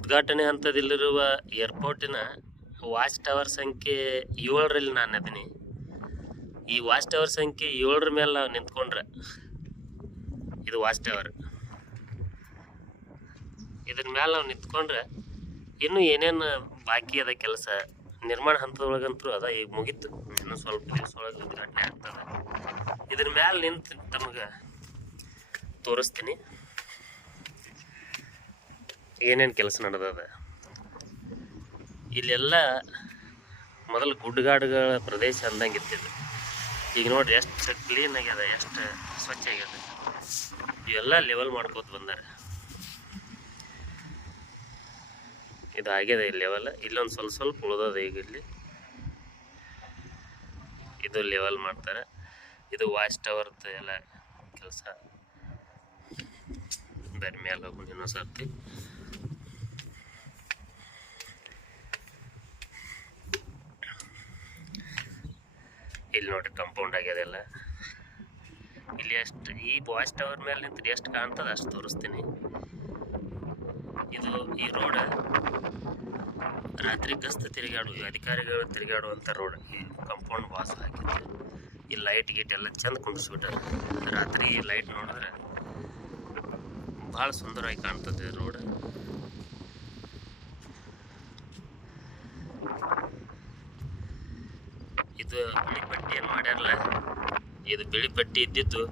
ಉದ್ಘಾಟನೆ ಹಂತದಲ್ಲಿರುವ ಏರ್ಪೋರ್ಟಿನ watch tower ಸಂಖ್ಯೆ ಏಳರಲ್ಲಿ ನಾನು ಅದೀನಿ. ಈ ವಾಚ್ ಟವರ್ ಸಂಖ್ಯೆ ಏಳರ ಮೇಲೆ ನಾವು ನಿಂತ್ಕೊಂಡ್ರೆ ಇದು ವಾಚ್ ಟವರ್ ಇದ್ರ ಮೇಲೆ ನಾವು ನಿಂತ್ಕೊಂಡ್ರೆ ಇನ್ನೂ ಏನೇನು ಬಾಕಿ ಅದ ಕೆಲಸ ನಿರ್ಮಾಣ ಹಂತದೊಳಗಂತೂ ಅದ, ಈಗ ಮುಗೀತು. ಇನ್ನೂ ಸ್ವಲ್ಪ ದಿವಸ ಒಳಗೆ ಉದ್ಘಾಟನೆ ಆಗ್ತದೆ. ಇದ್ರ ಮೇಲೆ ನಿಂತು ತಮಗೆ ತೋರಿಸ್ತೀನಿ. ಏನೇನು ಕೆಲಸ ನಡೆದದ? ಇಲ್ಲೆಲ್ಲ ಮೊದಲು ಗುಡ್ಡಗಾಡುಗಳ ಪ್ರದೇಶ ಅಂದಂಗೆ ಇತ್ತಿದ್ದು ಈಗ ನೋಡ್ರಿ ಎಷ್ಟು ಕ್ಲೀನ್ ಆಗ್ಯದ, ಎಷ್ಟು ಸ್ವಚ್ಛ ಆಗ್ಯದ. ಇವೆಲ್ಲ ಲೆವೆಲ್ ಮಾಡ್ಕೋತ ಬಂದಾರೆ. ಇದು ಆಗ್ಯದ ಈ ಲೆವೆಲ್ ಇಲ್ಲೊಂದು ಸ್ವಲ್ಪ ಸ್ವಲ್ಪ ಉಳ್ದದ ಈಗ ಇಲ್ಲಿ. ಇದು ಲೆವೆಲ್ ಮಾಡ್ತಾರೆ. ಇದು ವಾಚ್ ಟವರ್ದು ಎಲ್ಲ ಕೆಲಸ. ಬೇರೆ ಮೇಲೆ ಹೋಗಿ ಇನ್ನೊಂದು ಸರ್ತಿ. ಇಲ್ಲಿ ನೋಡ್ರಿ ಕಂಪೌಂಡ್ ಆಗ್ಯದೆಲ್ಲ. ಇಲ್ಲಿ ಎಷ್ಟು ಈ ಬಾಯ್ಸ್ ಟವರ್ ಮೇಲೆ ನಿಂತು ಎಷ್ಟು ಕಾಣ್ತದೆ ಅಷ್ಟು ತೋರಿಸ್ತೀನಿ. ಇದು ಈ ರೋಡ್ ರಾತ್ರಿ ಗಸ್ತು ತಿರುಗಾಡು, ಅಧಿಕಾರಿಗಳು ತಿರುಗಾಡುವಂಥ ರೋಡ್ ಈ ಕಂಪೌಂಡ್ ವಾಸ ಹಾಕಿದ್ದು ಈ ಲೈಟ್ ಗೀಟ್ ಎಲ್ಲ ಚೆಂದ ಕುಂಡಿಸ್ಬಿಟ್ಟಾರೆ. ರಾತ್ರಿ ಈ ಲೈಟ್ ನೋಡಿದ್ರೆ ಭಾಳ ಸುಂದರವಾಗಿ ಕಾಣ್ತದೆ ರೋಡ್ ಇದು ಬಿಳಿ ಪಟ್ಟಿ ಇದು ಬಿಳಿ ಪಟ್ಟಿ ಇದ್ದಿದ್ದು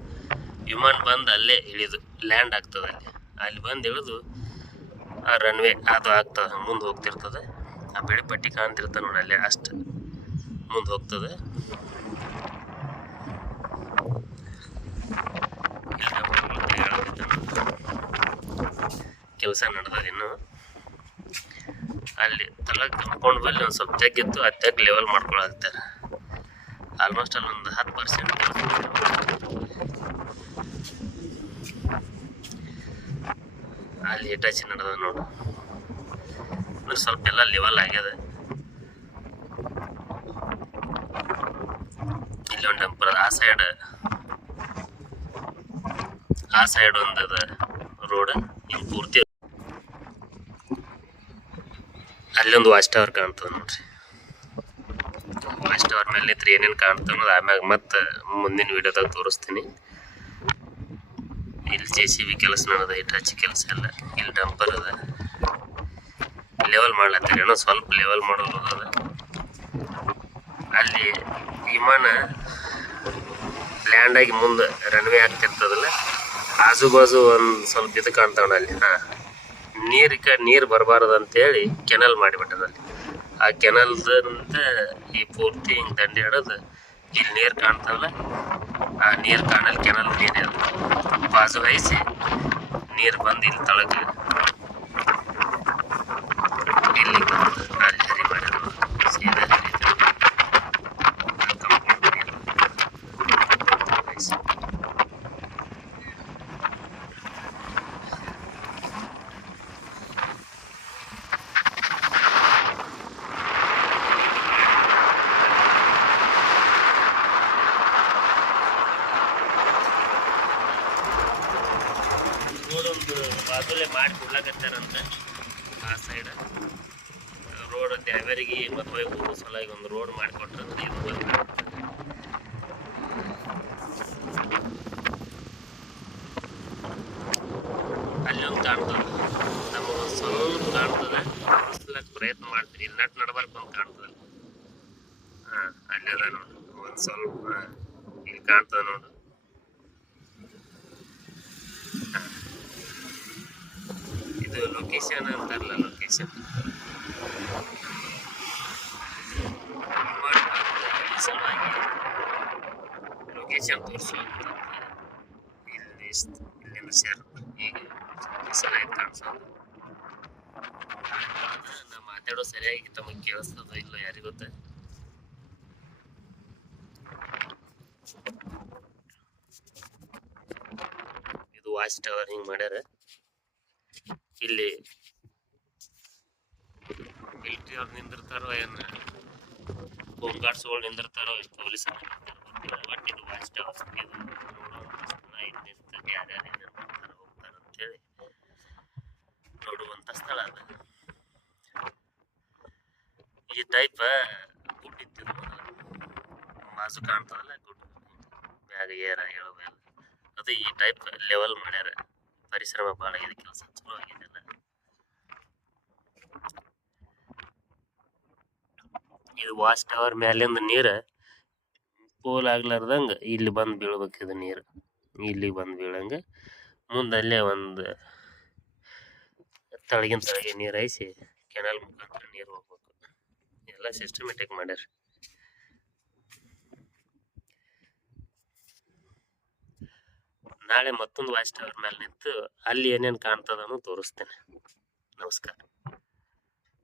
ವಿಮಾನ ಬಂದು ಅಲ್ಲೇ ಇಳಿದು ಲ್ಯಾಂಡ್ ಆಗ್ತದೆ ಅಲ್ಲಿ. ಅಲ್ಲಿ ಬಂದು ಇಳಿದು ಆ ರನ್ವೇ ಅದು ಆಗ್ತದೆ, ಮುಂದೆ ಹೋಗ್ತಿರ್ತದೆ. ಆ ಬಿಳಿ ಪಟ್ಟಿ ಕಾಣ್ತಿರ್ತದೆ ನೋಡಿ ಅಲ್ಲೇ ಅಷ್ಟು ಮುಂದೆ ಹೋಗ್ತದೆ. ಕೆಲಸ ನಡೆದದ ಇನ್ನು. ಅಲ್ಲಿ ತಳಗ್ ಕಂಪೌಂಡ್ ಬಲ್ಲಿ ಒಂದು ಸ್ವಲ್ಪ ತೆಗ್ಗಿತ್ತು, ಆ ತೆಗ್ ಲೆವೆಲ್ ಮಾಡ್ಕೊಳತ್ತಾರೆ ಆಲ್ಮೋಸ್ಟ್ ಅಲ್ಲಿ ಒಂದು ಹತ್ತು ಪರ್ಸೆಂಟ್ ಅಲ್ಲಿ ಹಿಟಾಚಿ ನಡೆದ ನೋಡು. ಅಂದ್ರೆ ಸ್ವಲ್ಪ ಎಲ್ಲ ಲೆವೆಲ್ ಆಗ್ಯದ. ಇಲ್ಲಿ ಒಂದು ಟೆಂಪರ್ ಆ ಸೈಡ್ ಆ ಸೈಡ್ ಒಂದು ಅದ ರೋಡ್ ಇಲ್ಲಿ ಪೂರ್ತಿ ಅಲ್ಲೊಂದು ವಾಚ್ ಟವರ್ ಕಾಣ್ತದೆ ನೋಡ್ರಿ. ವಾಚ್ ಅವ್ರ ಮೇಲೆ ನಿಂತ್ರಿ ಏನೇನು ಕಾಣ್ತು ಅನ್ನೋದು ಆಮ್ಯಾಗ ಮತ್ತೆ ಮುಂದಿನ ವಿಡಿಯೋದಾಗ ತೋರಿಸ್ತೀನಿ. ಇಲ್ಲಿ ಜೆ ಸಿ ಬಿ ಕೆಲಸ ನಡೆದ ಹಿಟಾಚಿ ಕೆಲಸ ಎಲ್ಲ. ಇಲ್ಲಿ ಡಂಪರ್ ಅದ. ಲೆವೆಲ್ ಮಾಡ್ಲತ್ತಾರೆ ಏನೋ ಸ್ವಲ್ಪ ಲೆವೆಲ್ ಮಾಡೋದು ಅಲ್ಲಿ ವಿಮಾನ ಲ್ಯಾಂಡ್ ಆಗಿ ಮುಂದೆ ರನ್ವೇ ಆಗ್ತಿರ್ತದಲ್ಲ ಆಜು ಬಾಜು ಒಂದು ಸ್ವಲ್ಪ ಇದು ಕಾಣ್ತಾವಣ ಅಲ್ಲಿ. ಹಾಂ. ನೀರು ಕ, ನೀರು ಬರಬಾರ್ದು ಅಂತೇಳಿ ಕೆನಲ್ ಮಾಡಿಬಿಟ್ಟದ ಅಲ್ಲಿ. ಆ ಕೆನಲ್ದಂತ ಈ ಪೂರ್ತಿ ಹಿಂಗೆ ದಂಡೆ ಹಿಡಿದು ಇಲ್ಲಿ ನೀರು ಕಾಣ್ತಾವಲ್ಲ? ಆ ನೀರು ಕಾಣಲ್ ಕೆನಲ್ ನೀರು ಬಾಜು ವಹಿಸಿ ನೀರು ಬಂದು ಇಲ್ಲಿ ತಳಗೆ ಇಲ್ಲಿ ಬಂದು ಅಲ್ಲಿ ಹರಿ ಮಾಡಿದ್ರು ಸೀದಾ ಹರಿತು. ಆ compound ನೀರು ಹಾಯ್ಸಿ. ರೋಡ್ ಒಂದು ಬಾಜುಲೆ ಮಾಡಿ ಕೊಡ್ಲಾಕತ್ತಾರಂತ ಆ ಸೈಡ್ ರೋಡ್ ದ್ಯಾವರಿಗೆ ಮತ್ತು ಹೋಗೋ ಸಲುವಾಗಿ ಒಂದು ರೋಡ್ ಮಾಡಿಕೊಟ್ರಂದ್ರೆ ಇದು ಒಂದು ಅಲ್ಲಿ. ಒಂದು ಕಾಣ್ತದೆ. ನಮಗೆ ಸ್ವಲ್ಪ ಕಾಣ್ತದೆ. ತೋರಿಸ್ಲಕ್ಕೆ ಪ್ರಯತ್ನ ಮಾಡ್ತೀರಿ. ಇಲ್ಲಿ ನಟ್ ನಡ್ಬಾರ್ದು ಒಂದು ಕಾಣ್ತದೆ. ಹಾಂ, ಅಲ್ಲಿ ಅದ ನೋಡು. ಒಂದು ಸ್ವಲ್ಪ ಇಲ್ಲಿ ಕಾಣ್ತದೆ ನೋಡು ಇದು ಲೊಕೇಶನ್ ಅಂತಾರಲ್ಲ ಲೊಕೇಶನ್ ಲೊಕೇಶನ್ ತೋರಿಸುವಂತ ಮಾತಾಡೋ ಸರಿಯಾಗಿ ತಮಗೆ ಕೇಳಿಸ್ತದ ಇಲ್ಲ ಯಾರಿಗೂ ಇದು ವಾಚ್ ಟವರ್ ಹಿಂಗೆ ಮಾಡ್ಯಾರ. ಇಲ್ಲಿ ಮಿಲಿಟರಿ ಅವ್ರು ನಿಂದಿರ್ತಾರೋ ಏನ್ ಹೋಮ್ ಗಾರ್ಡ್ಸ್ಗಳು ನಿಂದಿರ್ತಾರೋ? ಪೊಲೀಸ್ ಬಟ್ ಇದು ವಾಚ್ ಟವರ್ ಇದು ಯಾರ್ಯಾರು ಏನೇನು ಅಂತೇಳಿ ನೋಡುವಂಥ ಸ್ಥಳ ಅದು. ಈ ಟೈಪ್ ಗುಡ್ ಇತ್ತು ಮಾಸು ಕಾಣ್ತದಲ್ಲ ಗುಡ್. ಮ್ಯಾಗ ಏರ ಹೇಳುವ ಅದು ಈ ಟೈಪ್ ಲೆವೆಲ್ ಮಾಡ್ಯಾರ. ಪರಿಶ್ರಮ ಭಾಳ ಕೆಲಸ ಚಲೋ ಇದು ವಾಚ್ ಟವರ್ ಮ್ಯಾಲಿಂದ ನೀರು ಪೋಲ್ ಆಗ್ಲಾರ್ದಂಗ ಇಲ್ಲಿ ಬಂದು ಬೀಳ್ಬೇಕು ಇದು ನೀರು. ಇಲ್ಲಿ ಬಂದು ಬೀಳಂಗ ಮುಂದೆ ಅಲ್ಲೇ ಒಂದು ತಳಗಿನ ತಳಗೆ ನೀರು ಹಾಯಿಸಿ ಕೆನಾಲ್ ಮುಖಾಂತರ ನೀರು ಹೋಗ್ಬೇಕು. ಎಲ್ಲ ಸಿಸ್ಟಮೆಟಿಕ್ ಮಾಡ್ಯಾರ. ನಾಳೆ ಮತ್ತೊಂದು ವಾಯ್ಸ್ ಟವರ್ ಮೇಲೆ ನಿಂತು ಅಲ್ಲಿ ಏನೇನು ಕಾಣ್ತದನ್ನು ತೋರಿಸ್ತೇನೆ. ನಮಸ್ಕಾರ.